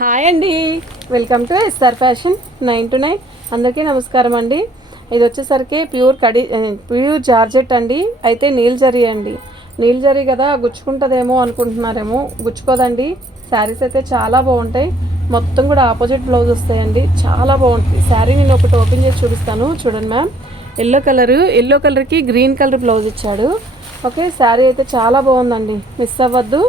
Hi అండి. Welcome to SR fashion nine to nine అందరికీ నమస్కారం అండి. ఇది వచ్చేసరికి ప్యూర్ కడి ప్యూర్ జార్జెట్ అండి. అయితే నీల్ జరీ అండి. నీల్ జరీ కదా గుచ్చుకుంటుందేమో అనుకుంటున్నారేమో గుచ్చుకోదండి. శారీస్ అయితే చాలా బాగుంటాయి. మొత్తం కూడా ఆపోజిట్ బ్లౌజ్ వస్తాయండి. చాలా బాగుంటుంది. శారీ నేను ఒకటి ఓపెన్ చేసి చూపిస్తాను. చూడండి మ్యామ్. ఎల్లో కలర్ ఎల్లో కలర్కి గ్రీన్ కలర్ బ్లౌజ్ ఇచ్చాడు. ఓకే శారీ అయితే చాలా బాగుందండి. మిస్ అవ్వద్దు.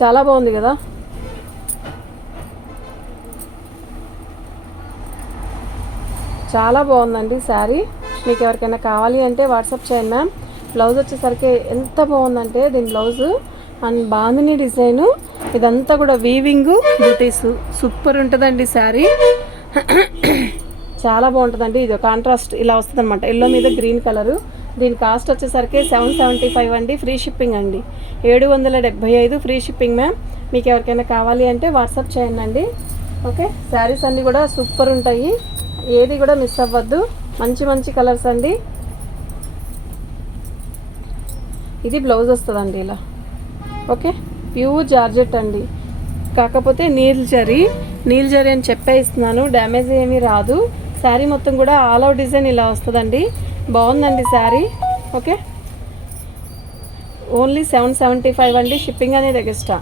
చాలా బాగుంది కదా? చాలా బాగుందండి శారీ. మీకు ఎవరికైనా కావాలి అంటే వాట్సాప్ చేయండి మ్యామ్. బ్లౌజ్ వచ్చేసరికి ఎంత బాగుందంటే దీని బ్లౌజ్ అండ్ బాందిని డిజైను. ఇదంతా కూడా వీవింగ్ బ్యూటీస్ సూపర్ ఉంటుందండి శారీ. చాలా బాగుంటుందండి. ఇది కాంట్రాస్ట్ ఇలా వస్తుంది అనమాట ఎల్లో మీద గ్రీన్ కలరు దీని కాస్ట్ వచ్చేసరికి సెవెన్ సెవెంటీ ఫైవ్ అండి ఫ్రీ షిప్పింగ్ అండి. ఏడు వందల డెబ్బై ఐదు ఫ్రీ షిప్పింగ్ మ్యామ్. మీకు ఎవరికైనా కావాలి అంటే వాట్సాప్ చేయండి అండి ఓకే? శారీస్ అన్నీ కూడా సూపర్ ఉంటాయి. ఏది కూడా మిస్ అవ్వద్దు. మంచి మంచి కలర్స్ అండి. ఇది బ్లౌజ్ వస్తుందండి ఇలా. ఓకే? ప్యూర్ జార్జెట్ అండి. కాకపోతే నీల్ జరీ. నీల్ జరీ అని చెప్పే ఇస్తున్నాను. డ్యామేజ్ ఏమీ రాదు. శారీ మొత్తం కూడా ఆల్ అవుట్ డిజైన్ ఇలా వస్తుందండి. బాగుందండి sari. Okay. Only seven seventy five అండి. షిప్పింగ్ అనేది ఎక్స్ట్రా.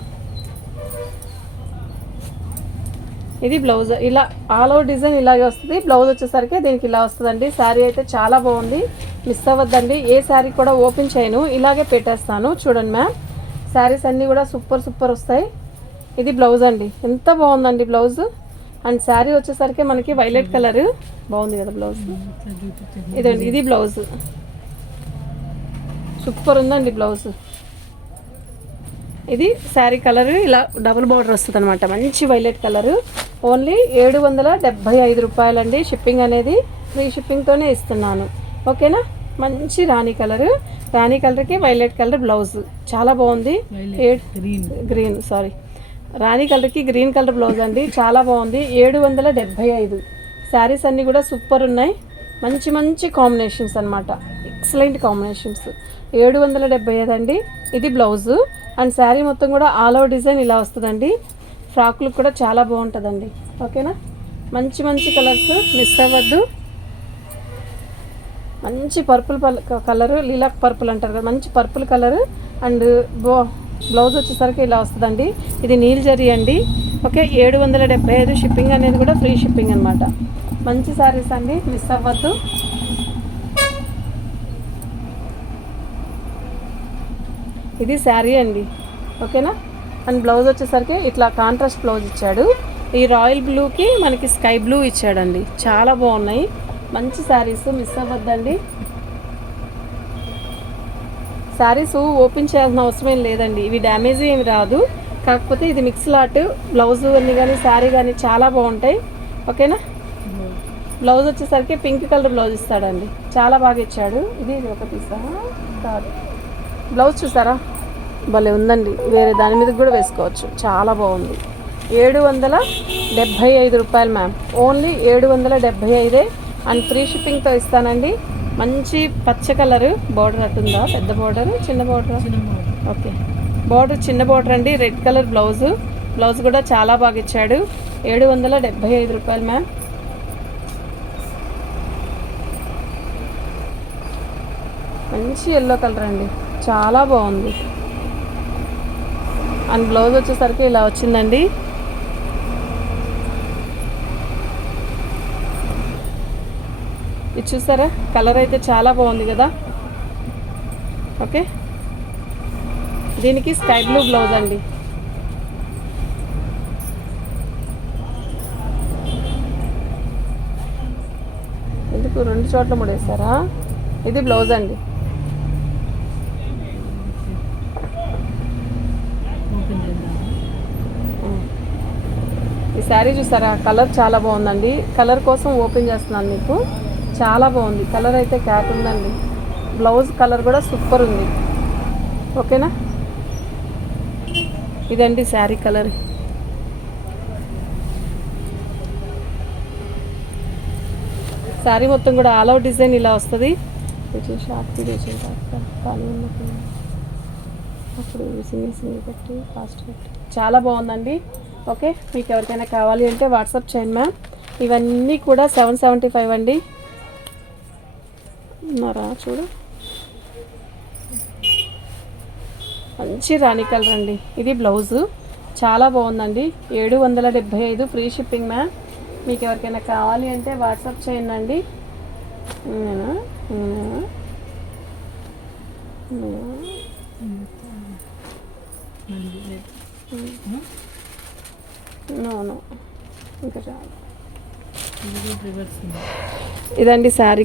ఇది బ్లౌజ్. ఇలా ఆల్ ఓవర్ డిజైన్ ఇలాగే వస్తుంది. బ్లౌజ్ వచ్చేసరికి దీనికి ఇలా వస్తుందండి. శారీ అయితే చాలా బాగుంది. మిస్ అవ్వద్దండి. ఏ శారీ కూడా ఓపెన్ చేయను. ఇలాగే పెట్టేస్తాను. చూడండి మ్యామ్ శారీస్ అన్నీ కూడా సూపర్ సూపర్ వస్తాయి. ఇది బ్లౌజ్ అండి. ఎంత బాగుందండి బ్లౌజ్. అండ్ శారీ వచ్చేసరికి మనకి వైలెట్ కలర్. బాగుంది కదా బ్లౌజ్ ఇదండి ఇది బ్లౌజ్ సూపర్ ఉందండి బ్లౌజ్ ఇది శారీ కలర్ ఇలా డబుల్ బార్డర్ వస్తుంది అనమాట మంచి వైలెట్ కలర్. ఓన్లీ ఏడు వందల డెబ్భై ఐదు రూపాయలండి షిప్పింగ్ అనేది. ఫ్రీ షిప్పింగ్తోనే ఇస్తున్నాను. ఓకేనా? మంచి రాణి కలర్. రాణి కలర్కి వైలెట్ కలర్ బ్లౌజ్ చాలా బాగుంది. గ్రీన్ సారీ రాణి కలర్కి గ్రీన్ కలర్ బ్లౌజ్ అండి. చాలా బాగుంది. ఏడు వందల డెబ్భై ఐదు. శారీస్ అన్నీ కూడా సూపర్ ఉన్నాయి. మంచి మంచి కాంబినేషన్స్ అనమాట ఎక్సలెంట్ కాంబినేషన్స్. ఏడు వందల డెబ్బై ఐదు అండి. ఇది బ్లౌజు. అండ్ శారీ మొత్తం కూడా ఆల్ ఓవర్ డిజైన్ ఇలా వస్తుందండి. ఫ్రాక్లు కూడా చాలా బాగుంటుందండి. ఓకేనా? మంచి మంచి కలర్స్ మిస్ అవ్వద్దు. మంచి పర్పుల్ కలర్ లీలాక్ పర్పుల్ అంటారు కదా మంచి పర్పుల్ కలర్. అండ్ బో బ్లౌజ్ వచ్చేసరికి ఇలా వస్తుందండి. ఇది నీల్ జరీ అండి. ఓకే ఏడు వందల డెబ్బై ఐదు షిప్పింగ్ అనేది కూడా ఫ్రీ షిప్పింగ్ అనమాట మంచి శారీస్ అండి మిస్ అవ్వద్దు. ఇది శారీ అండి. ఓకేనా? అండ్ బ్లౌజ్ వచ్చేసరికి ఇట్లా కాంట్రాస్ట్ బ్లౌజ్ ఇచ్చాడు. ఈ రాయల్ బ్లూకి మనకి స్కై బ్లూ ఇచ్చాడండి. చాలా బాగున్నాయి. మంచి శారీస్ మిస్ అవ్వద్దండి. శారీస్ ఓపెన్ చేయాల్సిన అవసరం ఏం లేదండి. ఇవి డ్యామేజ్ ఏమి రాదు. కాకపోతే ఇది మిక్స్ లాట్ బ్లౌజ్ అన్ని కానీ శారీ కానీ చాలా బాగుంటాయి. ఓకేనా? బ్లౌజ్ వచ్చేసరికి పింక్ కలర్ బ్లౌజ్ ఇస్తాడండి. చాలా బాగా ఇచ్చాడు. ఇది ఇది ఒక పీసా కాదు. బ్లౌజ్ చూసారా? భలే ఉందండి. వేరే దాని మీద కూడా వేసుకోవచ్చు. చాలా బాగుంది. ఏడు వందల డెబ్భై ఐదు రూపాయలు మ్యామ్ ఓన్లీ ఏడు వందల డెబ్భై ఐదే. అండ్ ఫ్రీ షిప్పింగ్తో ఇస్తానండి. మంచి పచ్చ కలరు బార్డర్ అట్టుందా? పెద్ద బార్డర్ చిన్న బార్డర్? ఓకే. బార్డర్ చిన్న బార్డర్ అండి. Red colour blouse. బ్లౌజ్ కూడా చాలా బాగా ఇచ్చాడు. ఏడు వందల డెబ్భై ఐదు రూపాయలు మ్యామ్. మంచి ఎల్లో కలర్ అండి. చాలా బాగుంది. అండ్ బ్లౌజ్ వచ్చేసరికి ఇలా వచ్చిందండి. ఇది చూసారా? కలర్ అయితే చాలా బాగుంది కదా? ఓకే దీనికి స్కై బ్లూ బ్లౌజ్ అండి. ఎందుకు రెండు చోట్ల ముడేస్తారా ఇది బ్లౌజ్ అండి. ఈ శారీ చూసారా? కలర్ చాలా బాగుందండి. కలర్ కోసం ఓపెన్ చేస్తున్నాను మీకు. చాలా బాగుంది. కలర్ అయితే క్యాట్ ఉందండి. బ్లౌజ్ కలర్ కూడా సూపర్ ఉంది. ఓకేనా ఇదండి శారీ కలర్ శారీ మొత్తం కూడా ఆల్ అవుట్ డిజైన్ ఇలా వస్తుంది. షార్ట్ ఖాళీ ఉన్నప్పుడు అప్పుడు సింగిల్ సింగిల్ పెట్టి ఫాస్ట్ పెట్టి. చాలా బాగుందండి. ఓకే మీకు ఎవరికైనా కావాలి అంటే వాట్సాప్ చేయండి మ్యామ్ ఇవన్నీ కూడా సెవెన్ సెవెంటీ ఫైవ్ అండి. ఉన్నారా చూడు. మంచి రాణి కలర్ అండి. ఇది బ్లౌజు. చాలా బాగుందండి. ఏడు వందల డెబ్భై ఐదు ఫ్రీ షిప్పింగ్ మ్యామ్. మీకు ఎవరికైనా కావాలి అంటే వాట్సాప్ చేయండి ఇంకా ఇదండి శారీ